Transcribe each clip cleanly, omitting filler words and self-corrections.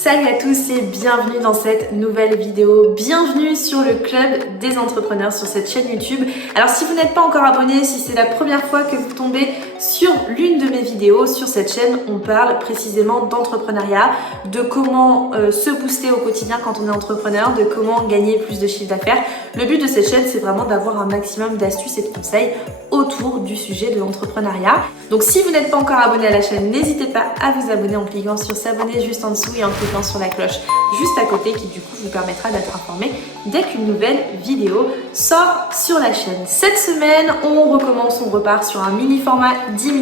Salut à tous et bienvenue dans cette nouvelle vidéo. Bienvenue sur le club des entrepreneurs sur cette chaîne YouTube. Alors si vous n'êtes pas encore abonné, si c'est la première fois que vous tombez sur l'une de mes vidéos, sur cette chaîne, on parle précisément d'entrepreneuriat, de comment se booster au quotidien quand on est entrepreneur, de comment gagner plus de chiffre d'affaires. Le but de cette chaîne, c'est vraiment d'avoir un maximum d'astuces et de conseils autour du sujet de l'entrepreneuriat. Donc si vous n'êtes pas encore abonné à la chaîne, n'hésitez pas à vous abonner en cliquant sur s'abonner juste en dessous et en cliquant sur la cloche juste à côté qui du coup vous permettra d'être informé dès qu'une nouvelle vidéo sort sur la chaîne. Cette semaine, on recommence, on repart sur un mini format 10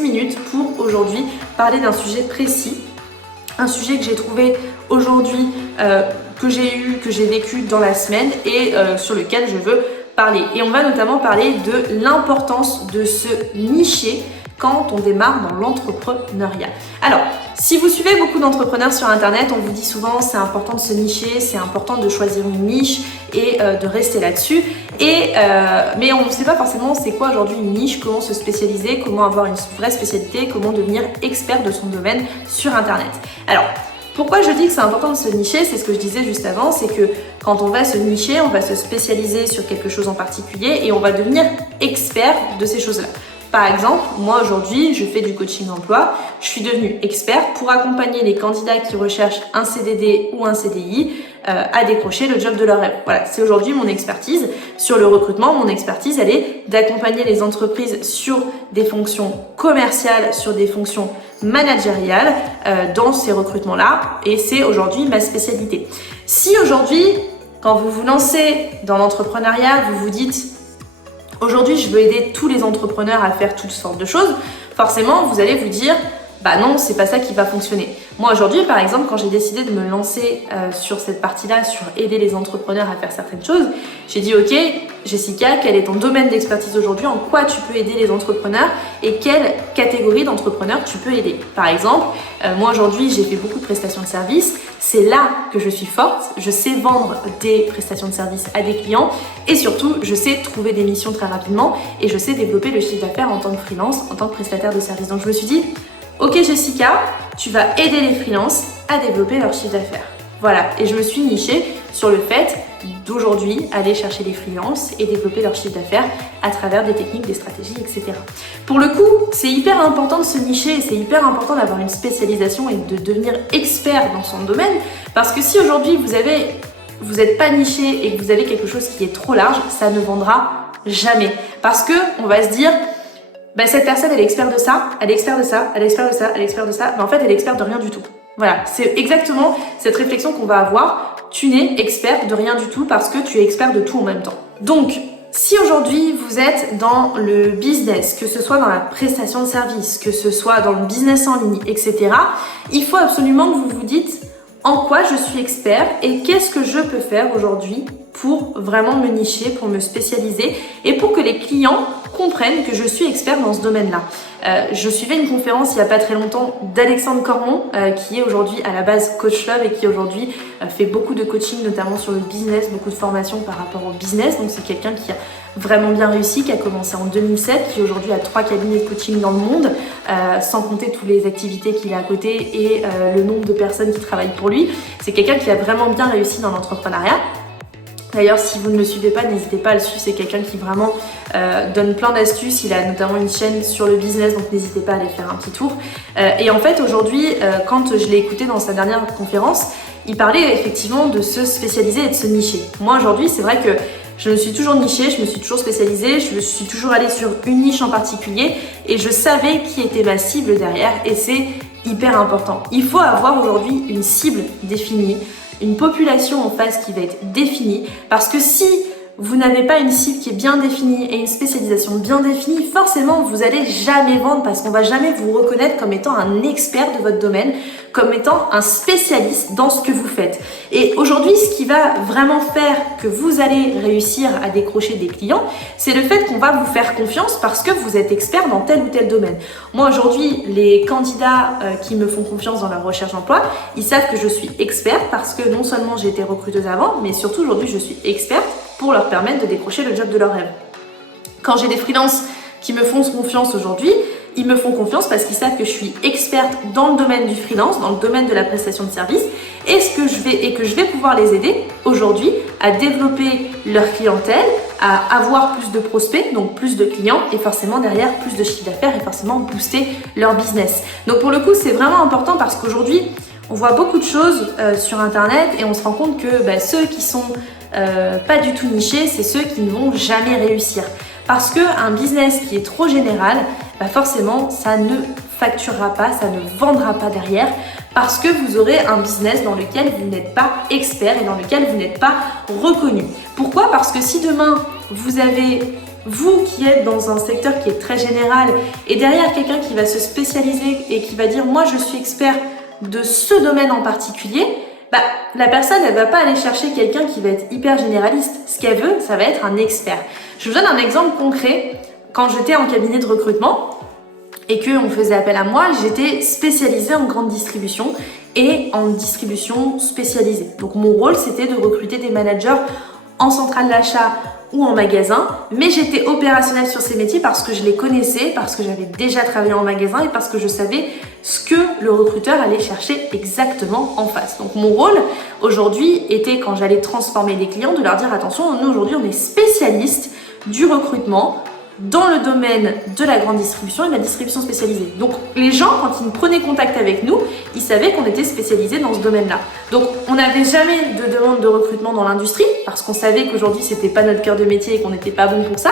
minutes pour aujourd'hui parler d'un sujet précis, un sujet que j'ai trouvé aujourd'hui, que j'ai vécu dans la semaine et sur lequel je veux parler. Et on va notamment parler de l'importance de se nicher quand on démarre dans l'entrepreneuriat. Alors, si vous suivez beaucoup d'entrepreneurs sur internet, on vous dit souvent c'est important de se nicher, c'est important de choisir une niche et de rester là-dessus. Mais on ne sait pas forcément c'est quoi aujourd'hui une niche, comment se spécialiser, comment avoir une vraie spécialité, comment devenir expert de son domaine sur internet. Alors, pourquoi je dis que c'est important de se nicher? C'est ce que je disais juste avant, c'est que quand on va se nicher, on va se spécialiser sur quelque chose en particulier et on va devenir expert de ces choses-là. Par exemple, moi aujourd'hui, je fais du coaching emploi, je suis devenue experte pour accompagner les candidats qui recherchent un CDD ou un CDI à décrocher le job de leur rêve. Voilà, c'est aujourd'hui mon expertise. Sur le recrutement, mon expertise, elle est d'accompagner les entreprises sur des fonctions commerciales, sur des fonctions managériales dans ces recrutements-là et c'est aujourd'hui ma spécialité. Si aujourd'hui, quand vous vous lancez dans l'entrepreneuriat, vous vous dites aujourd'hui, je veux aider tous les entrepreneurs à faire toutes sortes de choses. Forcément, vous allez vous dire, bah non, c'est pas ça qui va fonctionner. Moi, aujourd'hui, par exemple, quand j'ai décidé de me lancer sur cette partie-là, sur aider les entrepreneurs à faire certaines choses, j'ai dit, ok, Jessica, quel est ton domaine d'expertise aujourd'hui? En quoi tu peux aider les entrepreneurs et quelle catégorie d'entrepreneurs tu peux aider? Par exemple, moi aujourd'hui, j'ai fait beaucoup de prestations de services. C'est là que je suis forte. Je sais vendre des prestations de services à des clients et surtout, je sais trouver des missions très rapidement et je sais développer le chiffre d'affaires en tant que freelance, en tant que prestataire de services. Donc, je me suis dit, ok Jessica, tu vas aider les freelances à développer leur chiffre d'affaires. Voilà, et je me suis nichée sur le fait d'aujourd'hui aller chercher les freelances et développer leur chiffre d'affaires à travers des techniques, des stratégies, etc. Pour le coup, c'est hyper important de se nicher, c'est hyper important d'avoir une spécialisation et de devenir expert dans son domaine parce que si aujourd'hui vous n'êtes pas niché et que vous avez quelque chose qui est trop large, ça ne vendra jamais. Parce que on va se dire, bah, cette personne elle est experte de ça, elle est experte de ça, elle est experte de ça, elle est experte de ça, mais en fait elle est experte de rien du tout. Voilà, c'est exactement cette réflexion qu'on va avoir. Tu n'es expert de rien du tout parce que tu es expert de tout en même temps. Donc, si aujourd'hui vous êtes dans le business, que ce soit dans la prestation de service, que ce soit dans le business en ligne, etc., il faut absolument que vous vous dites en quoi je suis expert et qu'est-ce que je peux faire aujourd'hui pour vraiment me nicher, pour me spécialiser et pour que les clients comprennent que je suis expert dans ce domaine-là. Je suivais une conférence il n'y a pas très longtemps d'Alexandre Cormon qui est aujourd'hui à la base coach love et qui aujourd'hui fait beaucoup de coaching notamment sur le business, beaucoup de formations par rapport au business. Donc c'est quelqu'un qui a vraiment bien réussi, qui a commencé en 2007, qui aujourd'hui a 3 cabinets de coaching dans le monde, sans compter toutes les activités qu'il a à côté et le nombre de personnes qui travaillent pour lui. C'est quelqu'un qui a vraiment bien réussi dans l'entrepreneuriat. D'ailleurs, si vous ne le suivez pas, n'hésitez pas à le suivre. C'est quelqu'un qui vraiment donne plein d'astuces. Il a notamment une chaîne sur le business, donc n'hésitez pas à aller faire un petit tour. Et en fait, aujourd'hui, quand je l'ai écouté dans sa dernière conférence, il parlait effectivement de se spécialiser et de se nicher. Moi, aujourd'hui, c'est vrai que je me suis toujours nichée, je me suis toujours spécialisée, je me suis toujours allée sur une niche en particulier et je savais qui était ma cible derrière et c'est hyper important. Il faut avoir aujourd'hui une cible définie, une population en face qui va être définie parce que si vous n'avez pas une cible qui est bien définie et une spécialisation bien définie, forcément vous allez jamais vendre parce qu'on va jamais vous reconnaître comme étant un expert de votre domaine, comme étant un spécialiste dans ce que vous faites. Et aujourd'hui, ce qui va vraiment faire que vous allez réussir à décrocher des clients, c'est le fait qu'on va vous faire confiance parce que vous êtes expert dans tel ou tel domaine. Moi aujourd'hui, les candidats qui me font confiance dans leur recherche d'emploi, ils savent que je suis experte parce que non seulement j'ai été recruteuse avant, mais surtout aujourd'hui je suis experte pour leur permettre de décrocher le job de leur rêve. Quand j'ai des freelances qui me font confiance aujourd'hui, ils me font confiance parce qu'ils savent que je suis experte dans le domaine du freelance, dans le domaine de la prestation de services et que je vais pouvoir les aider aujourd'hui à développer leur clientèle, à avoir plus de prospects, donc plus de clients et forcément derrière plus de chiffre d'affaires et forcément booster leur business. Donc pour le coup, c'est vraiment important parce qu'aujourd'hui, on voit beaucoup de choses sur internet et on se rend compte que ceux qui sont pas du tout nichés, c'est ceux qui ne vont jamais réussir. Parce qu'un business qui est trop général, forcément ça ne facturera pas, ça ne vendra pas derrière parce que vous aurez un business dans lequel vous n'êtes pas expert et dans lequel vous n'êtes pas reconnu. Pourquoi? Parce que si demain vous avez vous qui êtes dans un secteur qui est très général et derrière quelqu'un qui va se spécialiser et qui va dire moi je suis expert de ce domaine en particulier, la personne elle va pas aller chercher quelqu'un qui va être hyper généraliste. Ce qu'elle veut, ça va être un expert. Je vous donne un exemple concret. Quand j'étais en cabinet de recrutement et qu'on faisait appel à moi, j'étais spécialisée en grande distribution et en distribution spécialisée. Donc mon rôle c'était de recruter des managers en centrale d'achat ou en magasin, mais j'étais opérationnelle sur ces métiers parce que je les connaissais, parce que j'avais déjà travaillé en magasin et parce que je savais ce que le recruteur allait chercher exactement en face. Donc mon rôle aujourd'hui était, quand j'allais transformer les clients, de leur dire attention, nous aujourd'hui on est spécialistes du recrutement dans le domaine de la grande distribution et de la distribution spécialisée. Donc les gens, quand ils prenaient contact avec nous, ils savaient qu'on était spécialisés dans ce domaine-là. Donc on n'avait jamais de demande de recrutement dans l'industrie parce qu'on savait qu'aujourd'hui c'était pas notre cœur de métier et qu'on n'était pas bon pour ça.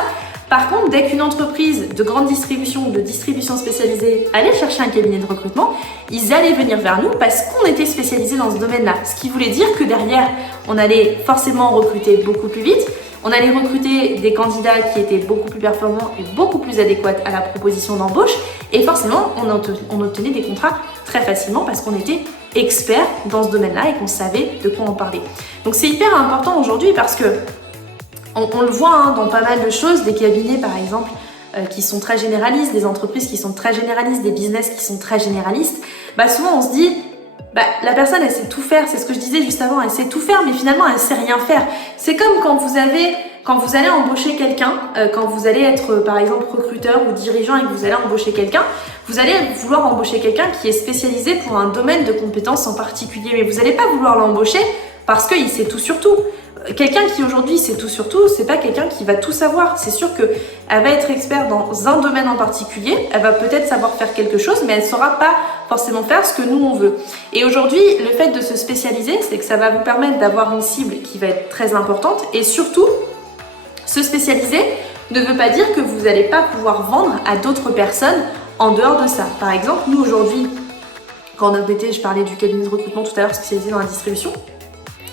Par contre, dès qu'une entreprise de grande distribution ou de distribution spécialisée allait chercher un cabinet de recrutement, ils allaient venir vers nous parce qu'on était spécialisés dans ce domaine-là. Ce qui voulait dire que derrière, on allait forcément recruter beaucoup plus vite. On allait recruter des candidats qui étaient beaucoup plus performants et beaucoup plus adéquats à la proposition d'embauche. Et forcément, on obtenait des contrats très facilement parce qu'on était experts dans ce domaine-là et qu'on savait de quoi on parlait. Donc c'est hyper important aujourd'hui parce que on le voit dans pas mal de choses, des cabinets par exemple qui sont très généralistes, des entreprises qui sont très généralistes, des business qui sont très généralistes. Souvent on se dit la personne elle sait tout faire, c'est ce que je disais juste avant, elle sait tout faire mais finalement elle sait rien faire. C'est comme quand vous allez embaucher quelqu'un, quand vous allez être par exemple recruteur ou dirigeant et que vous allez embaucher quelqu'un, vous allez vouloir embaucher quelqu'un qui est spécialisé pour un domaine de compétences en particulier, mais vous n'allez pas vouloir l'embaucher parce qu'il sait tout sur tout. Quelqu'un qui aujourd'hui sait tout sur tout, c'est pas quelqu'un qui va tout savoir. C'est sûr qu'elle va être experte dans un domaine en particulier, elle va peut-être savoir faire quelque chose, mais elle ne saura pas forcément faire ce que nous on veut. Et aujourd'hui, le fait de se spécialiser, c'est que ça va vous permettre d'avoir une cible qui va être très importante et surtout, se spécialiser ne veut pas dire que vous n'allez pas pouvoir vendre à d'autres personnes en dehors de ça. Par exemple, nous aujourd'hui, quand on était, je parlais du cabinet de recrutement tout à l'heure spécialisé dans la distribution,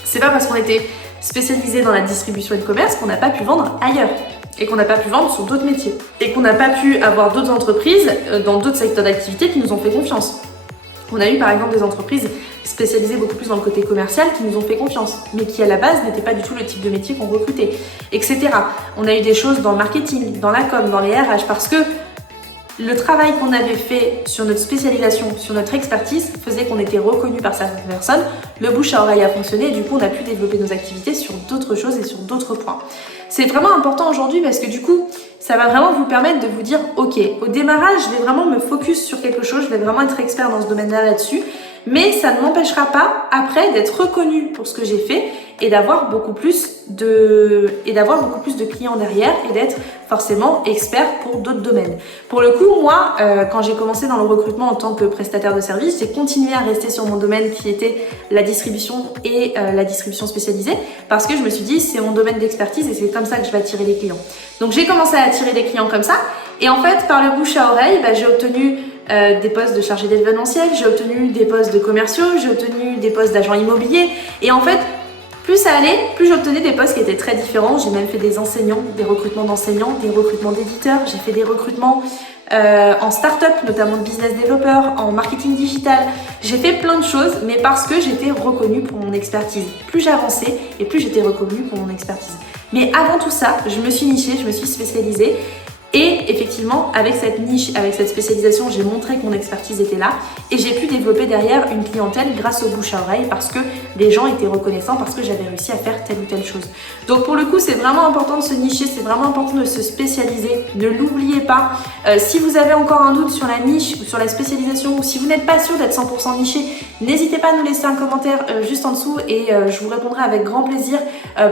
c'est pas parce qu'on était spécialisé dans la distribution et le commerce qu'on n'a pas pu vendre ailleurs et qu'on n'a pas pu vendre sur d'autres métiers et qu'on n'a pas pu avoir d'autres entreprises dans d'autres secteurs d'activité qui nous ont fait confiance. On a eu par exemple des entreprises spécialisées beaucoup plus dans le côté commercial qui nous ont fait confiance, mais qui à la base n'étaient pas du tout le type de métier qu'on recrutait, etc. On a eu des choses dans le marketing, dans la com, dans les RH, parce que le travail qu'on avait fait sur notre spécialisation, sur notre expertise, faisait qu'on était reconnu par certaines personnes, le bouche à oreille a fonctionné et du coup on a pu développer nos activités sur d'autres choses et sur d'autres points. C'est vraiment important aujourd'hui parce que du coup, ça va vraiment vous permettre de vous dire ok, au démarrage, je vais vraiment me focus sur quelque chose, je vais vraiment être expert dans ce domaine-là là-dessus, mais ça ne m'empêchera pas après d'être reconnu pour ce que j'ai fait et d'avoir beaucoup plus de clients derrière et d'être forcément expert pour d'autres domaines. Pour le coup, moi, quand j'ai commencé dans le recrutement en tant que prestataire de service, j'ai continué à rester sur mon domaine qui était la distribution et la distribution spécialisée parce que je me suis dit c'est mon domaine d'expertise et c'est comme ça que je vais attirer les clients. Donc j'ai commencé à attirer des clients comme ça et en fait par le bouche à oreille, j'ai obtenu des postes de chargé d'événementiel, j'ai obtenu des postes de commerciaux, j'ai obtenu des postes d'agent immobilier et en fait plus ça allait, plus j'obtenais des postes qui étaient très différents. J'ai même fait des enseignants, des recrutements d'enseignants, des recrutements d'éditeurs, j'ai fait des recrutements en start-up, notamment de business développeurs, en marketing digital. J'ai fait plein de choses, mais parce que j'étais reconnue pour mon expertise. Plus j'avançais et plus j'étais reconnue pour mon expertise. Mais avant tout ça, je me suis nichée, je me suis spécialisée. Et effectivement, avec cette niche, avec cette spécialisation, j'ai montré que mon expertise était là et j'ai pu développer derrière une clientèle grâce au bouche à oreille parce que les gens étaient reconnaissants parce que j'avais réussi à faire telle ou telle chose. Donc pour le coup, c'est vraiment important de se nicher, c'est vraiment important de se spécialiser. Ne l'oubliez pas. Si vous avez encore un doute sur la niche ou sur la spécialisation ou si vous n'êtes pas sûr d'être 100% niché, n'hésitez pas à nous laisser un commentaire juste en dessous et je vous répondrai avec grand plaisir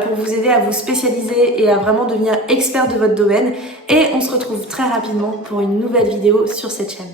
pour vous aider à vous spécialiser et à vraiment devenir expert de votre domaine. Et on se retrouve très rapidement pour une nouvelle vidéo sur cette chaîne.